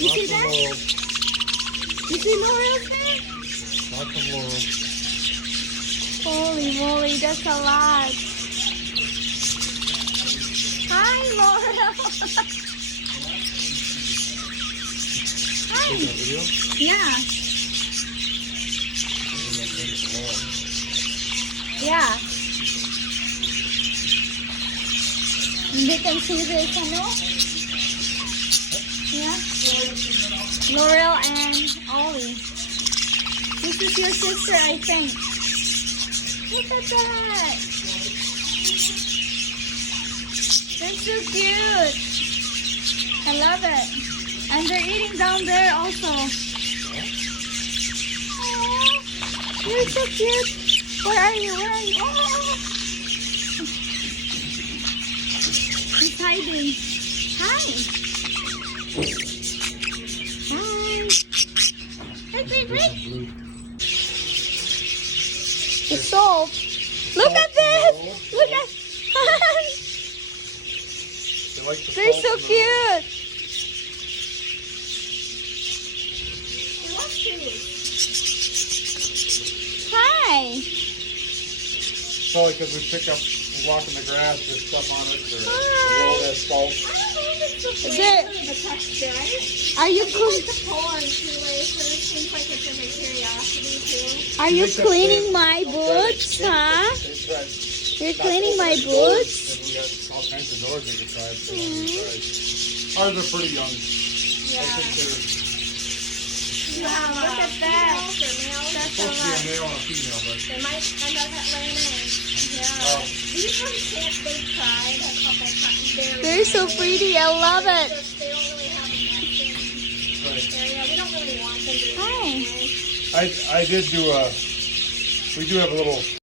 You see that? Laurel. You see Laurel's there? Lots of laurel. Holy moly, that's a lot. Hi, Laurel. Hi. Is that video? Yeah. Yeah. They can see the canoe. Yeah. Laurel and Ollie. This is your sister, I think. Look at that. That's so cute. I love it. And they're eating down there also. Aww, you're so cute. Where are you? Where are you? Oh. He's hiding. Hi. Hi. Wait, wait, wait. The salt. Look at this. Look at. They like the They're salt so in the- cute. Hi. Probably because we pick up, we walk in the grass, there's stuff on it, or Hi. all that salt. Is it? Are you Are you cleaning my boots, huh? You're cleaning my boots? And we got all kinds of doors we can try. So ours are pretty young. I think they're Wow, look at that. That's a supposed to be a lot. male and a female, but They might end up laying in. Yeah. These ones can't, they tried a couple times. They're so pretty. I love it. They don't really have a nesting area. We don't really want them to. Hi. I did do we do have a little